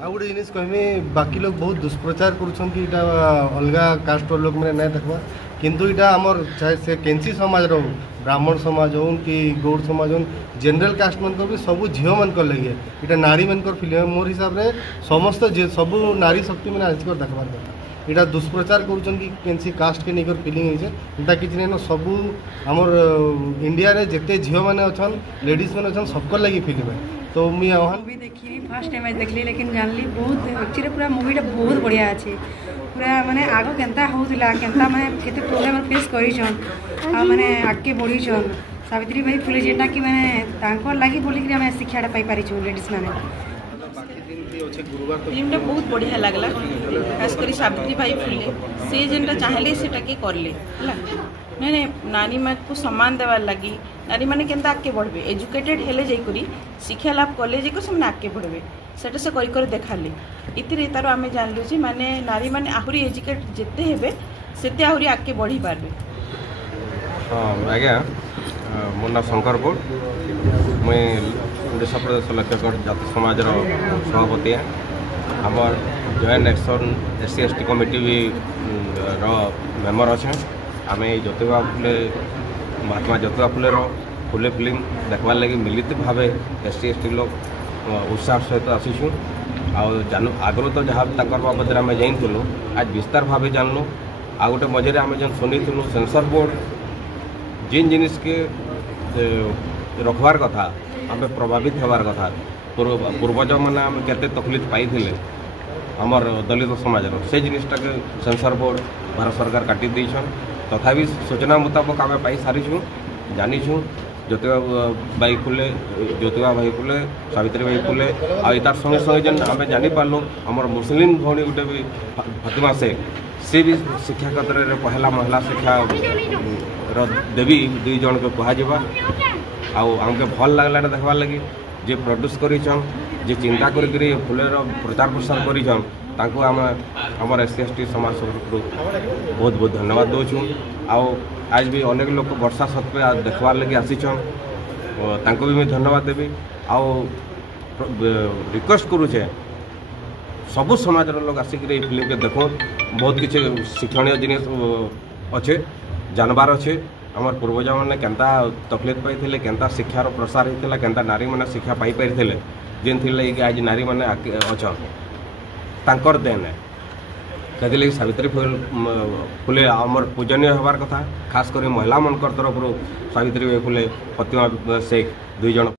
आ गोटे जिन कहमी बाकी लोग बहुत दुष्प्रचार कर अलग कास्ट लोक मैंने नहीं देखा किंतु इटा आमर चाहे से केंसी समाज रो ब्राह्मण समाज हो कि गौड़ समाज हो जनरल कास्ट मन भी सब झील मान लगे इटा नारी मान फिल्म मोर हिसाब से समस्त सब नारी शक्ति मैंने आज देखबार कथा इटा दुष्प्रचार कर कास्ट के नहीं फिलिंग होता कि नहीं सब आमर इंडिया रे जिते झील मैंने अच्छा लेडीज मैंने अच्छा सबको लगी फिल्म है तो मुझे मूवी देखी फर्स्ट टाइम देखली लेकिन जानली बहुत एक्चुअली पूरा मूवीटा बहुत बढ़िया अच्छे पूरा माने आगो केनता होउतिला केनता माने केते प्रॉब्लम फेस करिछन आ माने आगे बढ़ीछन सावित्री भाई फुले जेटा कि माने तांकर लागि बोली कि हमें शिक्षाटा पाई पारिछु लेडीज माने फिल्म बहुत बढ़िया लगला खास कर सावित्री भाई फुले से जेनटा चाहले सेटा के करले हला नहीं नारी मान को सम्मान देवार लगी नारी मैंने केनता आगे बढ़े एजुकेटेड हेले जाइकरी शिक्षा लाभ कले जाइक से आगे बढ़े सेटा से कर देखाले इतिर तार आम जानलु जे माने नारी मैंने आहरी एजुकेट जिते हेबे सेते आहरी आगे बढ़ी पारबे। हाँ आज्ञा मो ना शंकर कोट मुई ओडिशा प्रदेश लक्ष्यगढ़ जाति समाज सभापति आमर जॉइंट एक्शन SC/ST कमिटी भी मेम्बर अच्छे आम ज्योतिबा फुले महात्मा ज्योतिबा फुले फुले फिल्म देखवार लगे मिलित भाव SC/ST लोग उत्साह सहित आसीचु आगु तो जहाँ बाबद आम जाइलु आज विस्तार भाव जानलु आ गोटे मझे आम जो शुणीलु सेंसर बोर्ड जिन जिनिस के रखबार कथा आम प्रभावित होबार कथा पूर्वज मैंने आम केते तकलीफ पाई आमर दलित समाज से जिनटा के सेंसर बोर्ड भारत सरकार काटी देछन तथापि सूचना मुताबक आम पाई सारीछू जानीछू ज्योतिबा भाई फुले सावित्री भाई फुले आर संगे संगे जन आम जापारू आमर मुस्लिम भौणी गोटे भी फातिमा शेख सी भी शिक्षा क्षेत्र में पहला महिला शिक्षा देवी दुई जन को कहुआ आमके भल लगला देखबार लगी जे प्रोड्यूस करिछन जे चिंता करी फुलेर प्रचार प्रसार करिछन तांको आम SC/ST समाज बहुत बहुत धन्यवाद दूँ आज भी अनेक लोग वर्षा सत्वे देखबार लगे आसीछन तांको भी मैं धन्यवाद देवी रिक्वेस्ट करुचे सबु समाज लोग आसिक फिल्म के देखो बहुत किसी शिक्षणीय जिनिस अच्छे जानबार अच्छे आमर पूर्वज मैंने केनता तकलीफ पाई केनता शिक्षार प्रसार होता केनता नारी मैंने शिक्षा पाई पारि जेन थी आज नारी मैंने अच्छा तांकर देन कहीं सावित्री फुले आमर पूजनीय होबार कथा खास कर महिला मन तरफ सावित्री फुले फातिमा शेख दुई जन